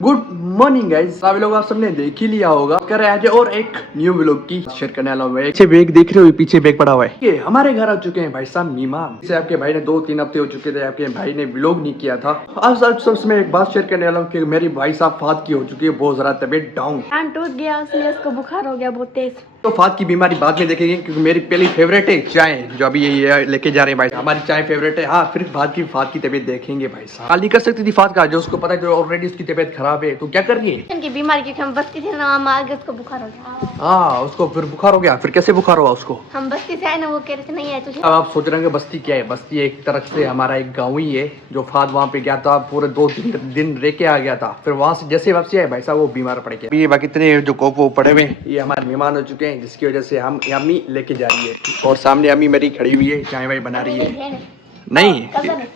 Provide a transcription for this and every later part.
Good morning guys. सभी लोग आप सबने देख ही लिया होगा कर रहे हैं और एक न्यू व्लॉग की शेयर करने वाला हूं। पीछे बैग देख रहे हो, पीछे बैग पड़ा हुआ है। ये हमारे घर आ चुके हैं भाई साहब मेहमान। इसे आपके भाई ने 2-3 हफ्ते हो चुके थे, आपके भाई ने व्लॉग नहीं किया था। आज सबसे एक बात शेयर करने वाला हूँ कि मेरी भाई साहब फात की हो चुकी है, बहुत ज्यादा तबीयत डाउन, कान टूट गया इसलिए उसको बुखार हो गया बहुत तेज। तो फात की बीमारी बाद में देखेंगे क्योंकि मेरी पहली फेवरेट है चाय, जो अभी ये लेके जा रहे हैं भाई। हमारी चाय फेवरेट है। हाँ, फिर बाद की फात की तबीयत देखेंगे भाई साहब। काल नहीं कर सकती थी फात का, जो उसको पता है कि ऑलरेडी उसकी तबीयत खराब है, तो क्या कर रही है इनकी बीमारी क्योंकि हम बस्ती थे ना, हम आगे उसको बुखार हो गया। हाँ, उसको फिर बुखार हो गया। फिर कैसे बुखार हुआ उसको? हम बस्ती से आए ना, वो कह रहे थे नहीं आए तुझे। अब आप सोच रहे हैं बस्ती क्या है? बस्ती एक तरफ से हमारा एक गाँव ही है, जो फाद वहाँ पे गया था, पूरे 2-3 दिन रह के आ गया था। फिर वहाँ से जैसे वापसी आए भाई साहब वो बीमार पड़ गया। ये बाकी इतने जो कोप वो पड़े हुए ये हमारे मेहमान हो चुके हैं, जिसकी वजह से हम अम्मी लेके जा रही है। और सामने अम्मी मेरी खड़ी हुई है, चाय वाय बना रही है। नहीं,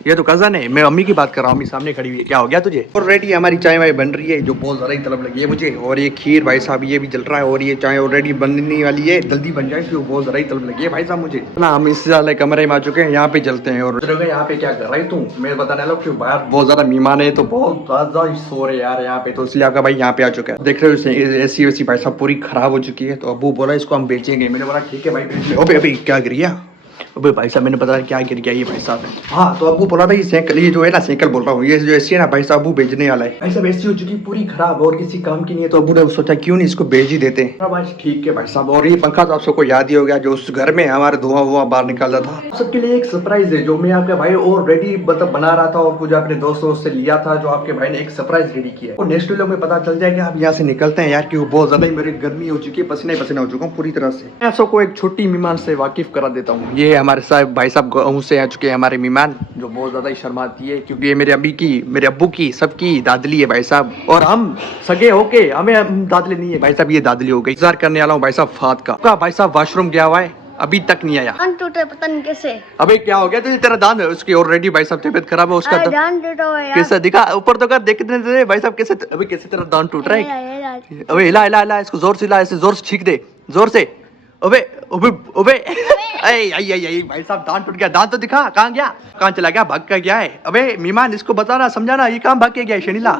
ये तो कजन है। मैं अम्मी की बात कर रहा हूँ, अम्मी सामने खड़ी हुई है। क्या हो गया तुझे? ऑलरेडी हमारी चाय वाय बन रही है, जो बहुत ज्यादा ही तलब लगी है मुझे। और ये खीर भाई साहब ये भी जल रहा है, और ये चाय ऑलरेडी बनने वाली है, जल्दी बन जाए क्योंकि बहुत ज्यादा ही तलब लगी है भाई साहब मुझे ना। हम इस वाले कमरे में आ चुके हैं, यहाँ पे चलते हैं। और यहाँ पे क्या कर रहा है तू? मैं बताने लगा क्योंकि बाहर बहुत ज्यादा मेहमान है, तो बहुत ज्यादा शोर है यार यहाँ पे, तो इसलिए आपका भाई यहाँ पे आ चुका है। देख रहे हो एसी वैसी भाई साहब पूरी खराब हो चुकी है, तो अबू बोला इसको हम बेचेंगे। मैंने बोला ठीक है भाई बेच ले। अबे अभी क्या गिरिया? अबे भाई साहब मैंने पता क्या गिर गया ये भाई साहब है। हाँ, तो अबू बोला था ये साइकिल, ये जो है ना साइकिल बोल रहा हूँ, ये जो एसी है ना भाई साहब अबू बेचने वाला है। भाई साहब एसी हो चुकी पूरी खराब और किसी काम की नहीं है, तो अबू ने सोचा क्यों नहीं इसको बेच ही देते हैं। भाई ठीक है भाई साहब। और ये पंखा तो आप सबको याद ही हो गया, जो उस घर में हमारे धुआं बाहर निकाला था। सबके लिए एक सरप्राइज है, जो मैं आपके भाई ऑलरेडी मतलब बना रहा था और कुछ अपने दोस्तों से लिया था, जो आपके भाई ने एक सरप्राइज रेडी किया। और नेक्स्ट वीडियो में पता चल जाएगा। आप यहाँ से निकलते हैं यार, क्योंकि बहुत ज्यादा ही मेरी गर्मी हो चुकी है, पसीना पसीना हो चुका हूँ पूरी तरह से। मैं सबको एक छोटी मेहमान से वाकिफ करा देता हूँ। ये हमारे साहब भाई साहब गाँव से आ चुके हैं हमारे मेहमान, जो बहुत ज्यादा ही शर्माती है क्योंकि ये मेरे अम्मी की, मेरे अब्बू की, सबकी दादली है भाई साहब। और हम सगे होके हमें दादली नहीं है भाई साहब, ये दादली हो गई। इंतजार करने वाला हूँ भाई साहब फात का। भाई साहब वॉशरूम गया हुआ है, अभी तक नहीं आया। कान टूटे पता नहीं कैसे। अबे क्या हो गया तुझे? तेरा दांत है उसकी ऑलरेडी भाई साहब तबीयत खराब है उसका। दांत टूटा हुआ है यार। कैसा दिखा? ऊपर तो कर, देखने दे भाई साहब कैसे। अबे कैसे तेरा दांत टूट रहा है? अबे हिला हिला हिला इसको, जोर से हिला, ऐसे जोर से छींक दे, जोर से। अबे अबे अबे आई आई आई आई भाई साहब दांत टूट गया। दांत तो दिखा, कहाँ गया? कहाँ चला गया? भाग का गया है? अबे मेहमान इसको बताना, समझाना, ये कहाँ भाग के गया है शनिला?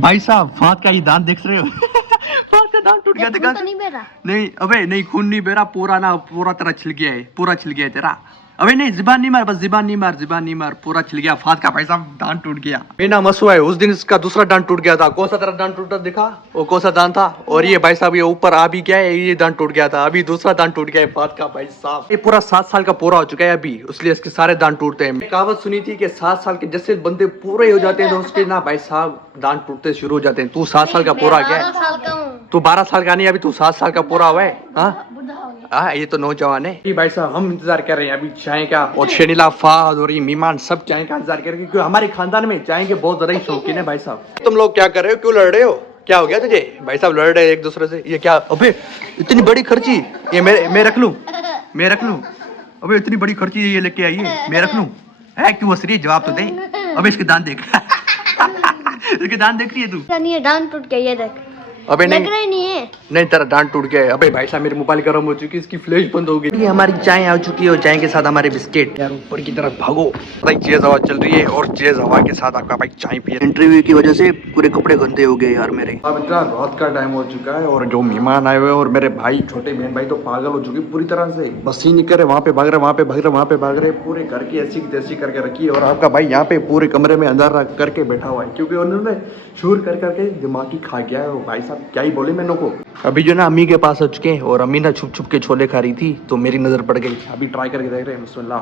भाई साहब फात का ये दांत देख रहे हो? फात का दांत टूट गया। देखा नहीं बेरा? नहीं अबे नहीं, खून नहीं बेरा, पूरा ना पूरा तरह छिल गया है, पूरा छिल गया है तेरा। अबे नहीं, ज़ुबान नहीं मार, बस ज़ुबान नहीं मार, ज़ुबान नहीं मार, पूरा छिल गया। फात का भाई साहब दांत टूट गया। मेरा मसुआ है, उस दिन इसका दूसरा दांत टूट गया था। कौन सा तेरा दांत टूटा दिखा? वो कौन सा दांत था? और ये भाई साहब ये ऊपर आ भी गया है, ये दांत टूट गया था, अभी दूसरा दांत टूट गया है फात का भाई साहब। ये पूरा 7 साल का पूरा हो चुका है अभी, इसलिए इसके सारे दांत टूटते हैं। कहावत सुनी थी कि 7 साल के जैसे बंदे पूरे हो जाते हैं तो उसके ना भाई साहब दांत टूटते शुरू हो जाते हैं। तू 7 साल का पूरा गया है? तू 12 साल का नहीं, अभी तू 7 साल का पूरा हुआ है। हाँ, ये तो नौजवान है। भाई साहब हम इंतजार कर रहे हैं अभी चाय का, और शनीला फाद और ये मेहमान सब चाय का इंतजार कर रहे हैं, क्योंकि हमारे खानदान में चाय के बहुत ज्यादा ही शौकीन है भाई साहब। तुम लोग क्या कर रहे हो? क्यों लड़ रहे हो? क्या हो गया तुझे? भाई साहब लड़ रहे हैं एक दूसरे से। ये क्या? अबे इतनी बड़ी खर्ची, ये मैं रख लूं? मैं रख लूं? अबे इतनी बड़ी खर्ची ये लेके आई है, मैं रख लूं? है क्यों हंस रही है? जवाब तो दे। अबे इसके दांत देख। इसके दांत देख रही है तू? नहीं, दांत टूट गया ये देख। अबे लग रहा ही नहीं है। नहीं तेरा दांत टूट गया है। अबे भाई साहब मेरे मोबाइल गर्म हो चुकी है, इसकी फ्लैश बंद हो गई। ये हमारी चाय आ चुकी है और चाय के साथ हमारे बिस्किट। यार ऊपर की तरफ भागो, भाई तेज हवा चल रही है और तेज हवा के साथ आपका भाई चाय पिए। इंटरव्यू की वजह से पूरे कपड़े गंदे हो गए यार मेरे। अब इतना रात का टाइम हो चुका है और जो मेहमान आए हुए और मेरे भाई छोटे बहन भाई तो पागल हो चुके पूरी तरह से। बस ही नहीं करे, वहाँ पे भाग रहे, वहाँ पे भाग रहे, वहाँ पे भाग रहे, पूरे घर की ऐसी तैसी करके रखी है। और आपका भाई यहाँ पे पूरे कमरे में अंदर करके बैठा हुआ है, क्योंकि उन्होंने शोर कर करके दिमाग ही खा गया है। भाई साहब क्या ही बोले मैंने को। अभी जो ना अम्मी के पास आ चुके हैं और अम्मी ना छुप छुप के छोले खा रही थी, तो मेरी नजर पड़ गई। अभी ट्राई करके देख रहे हैं। बिस्मिल्लाह।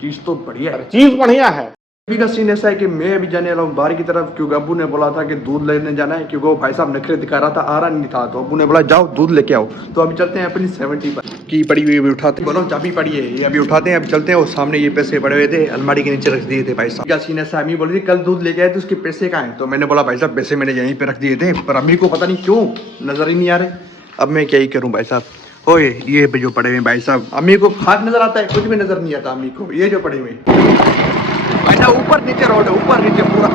चीज तो बढ़िया है, चीज बढ़िया है। अभी का सीन ऐसा है कि मैं अभी जाने वाला हूँ बाहर की तरफ, क्योंकि अब्बू ने बोला था कि दूध लेने जाना है, क्योंकि वो भाई साहब नखरे दिखा रहा था, आ रहा नहीं था, तो अब्बू ने बोला जाओ दूध लेके आओ। तो अभी चलते हैं अपनी 70 पर की पड़ी हुई अभी उठाते, बोलो चाबी पड़ी है ये अभी उठाते हैं। अभी चलते हैं। और सामने ये पैसे पड़े हुए थे, अलमारी के नीचे रख दिए थे भाई साहब। क्या सीन ऐसा, अम्मी बोली थी कल दूध लेके आए तो उसके पैसे कहाँ हैं? तो मैंने बोला भाई साहब पैसे मैंने यहीं पे रख दिए थे, पर अम्मी को पता नहीं क्यों नजर ही नहीं आ रहे। अब मैं क्या ही करूँ भाई साहब। ओए ये जो पड़े हुए भाई साहब, अम्मी को हाथ नजर आता है, कुछ भी नजर नहीं आता अम्मी को। ये जो पड़े हुए भाई साहब ऊपर नीचे रोड है, ऊपर नीचे पूरा।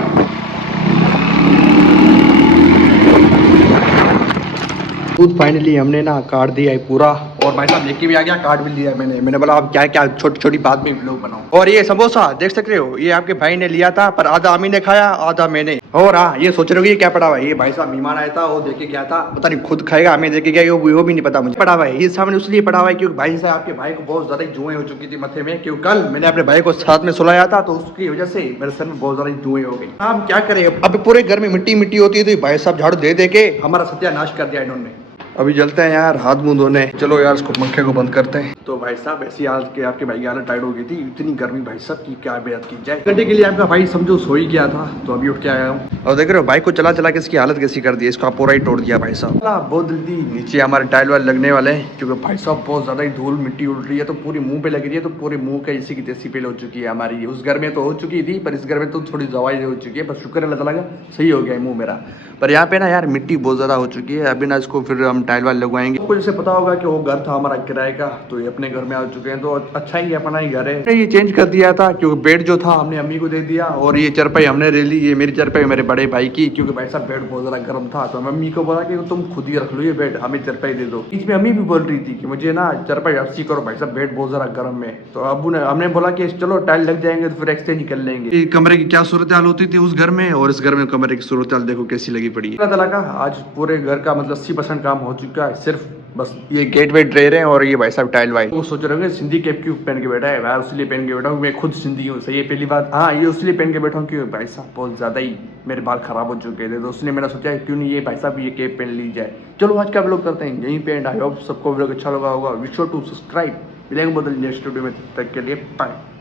दूध फाइनली हमने ना काट दिया है पूरा, और भाई साहब लेके भी आ गया, कार्ड भी लिया मैंने बोला आप क्या क्या छोटी छोटी बात में व्लॉग बनाओ। और ये समोसा देख सकते हो, ये आपके भाई ने लिया था, पर आधा अम्मी ने खाया आधा मैंने। और हाँ, ये सोच रहे हो ये क्या पड़ा हुआ है, ये भाई साहब मेहमान आया था, वो देके गया था, पता नहीं खुद खाएगा हमें देके गया वो भी नहीं पता मुझे। पड़ा हुआ है ये सामने इसलिए पड़ा हुआ है क्योंकि भाई साहब आपके भाई को बहुत ज्यादा जुएं हो चुकी थी मथे में, क्योंकि कल मैंने अपने भाई को साथ में सुलाया था, तो उसकी वजह से मेरे सर में बहुत ज्यादा जुएं हो गई। हम क्या करें, अब पूरे घर में मिट्टी मिट्टी होती है, तो भाई साहब झाड़ू दे के हमारा सत्यानाश कर दिया इन्होंने। अभी चलते हैं यार हाथ मुंह धोने, चलो यार इसको पंखे को बंद करते हैं। तो भाई साहब ऐसी हालत के आपके भाई की हालत टाइट हो गई थी, इतनी गर्मी भाई साहब की क्या बेहद की जाए। घंटे के लिए आपका भाई समझो सो ही गया था, तो अभी उठ के आया हूँ। और देख रहे हो भाई को चला चला के इसकी हालत कैसी कर दी, इसको पूरा ही तोड़ दिया भाई साहब। बहुत जल्दी नीचे हमारे टाइल वाइल लगने वाले हैं, क्योंकि भाई साहब बहुत ज्यादा ही धूल मिट्टी उड़ रही है, तो पूरी मुंह पे लग रही है, तो पूरे मुंह का इसी की तैसी पेल हो चुकी है हमारी। उस घर में तो हो चुकी थी, पर इस घर में तो थोड़ी दवाई हो चुकी है, पर शुक्र अल्लाह ताला का सही हो गया है मुंह मेरा। पर यहाँ पे ना यार मिट्टी बहुत ज्यादा हो चुकी है, अभी ना इसको फिर हम टाइल वाइल लगवाएंगे। आपको जैसे पता होगा कि वो घर था हमारा किराए का, तो ये अपने घर में आ चुके हैं, तो अच्छा ही अपना ही घर है। ये चेंज कर दिया था क्योंकि बेड जो था हमने अम्मी को दे दिया, और ये चरपाई हमने ले ली, ये मेरी चरपाई मेरे बड़े भाई की, क्योंकि भाई साहब बेड बहुत ज्यादा गर्म था, तो मम्मी को बोला कि तुम खुद ही रख लो ये बेड, हमें चरपाई दे दो। इसमें अम्मी भी बोल रही थी कि मुझे ना चरपाई अच्छी करो भाई साहब, बेड बहुत ज्यादा गर्म है। तो अबू ने हमने बोला कि चलो टाइल लग जाएंगे तो फिर एक्सचेंज कर लेंगे। कमरे की क्या सूरत हाल होती थी उस घर में, और इस घर में कमरे की सूरत हाल देखो कैसी लगी पड़ी है। अल्लाह ताला का आज पूरे घर का मतलब 80% काम हो चुका है, सिर्फ बस ये गेट वेट रह रहे हैं, और ये भाई साहब टाइल वाइल। वो सोच रहे होंगे सिंधी कैप क्यों पहन के बैठा है यार, उसलिए पहन के बैठा हूँ, मैं खुद सिंधी हूँ, सही है पहली बात। हाँ, ये उसलिए पहन के बैठा हूँ क्यों भाई साहब बहुत ज्यादा ही मेरे बाल खराब हो चुके थे, तो उसने मैंने सोचा क्यों नहीं ये भाई साहब ये कैप पहन ली जाए। चलो आज का व्लॉग करते हैं यहीं पे एंड। आई होप सबको व्लॉग अच्छा लगा होगा। विश यू टू सब्सक्राइब, मिलेंगे बदल नेक्स्ट वीडियो में, तब तक के लिए बाय।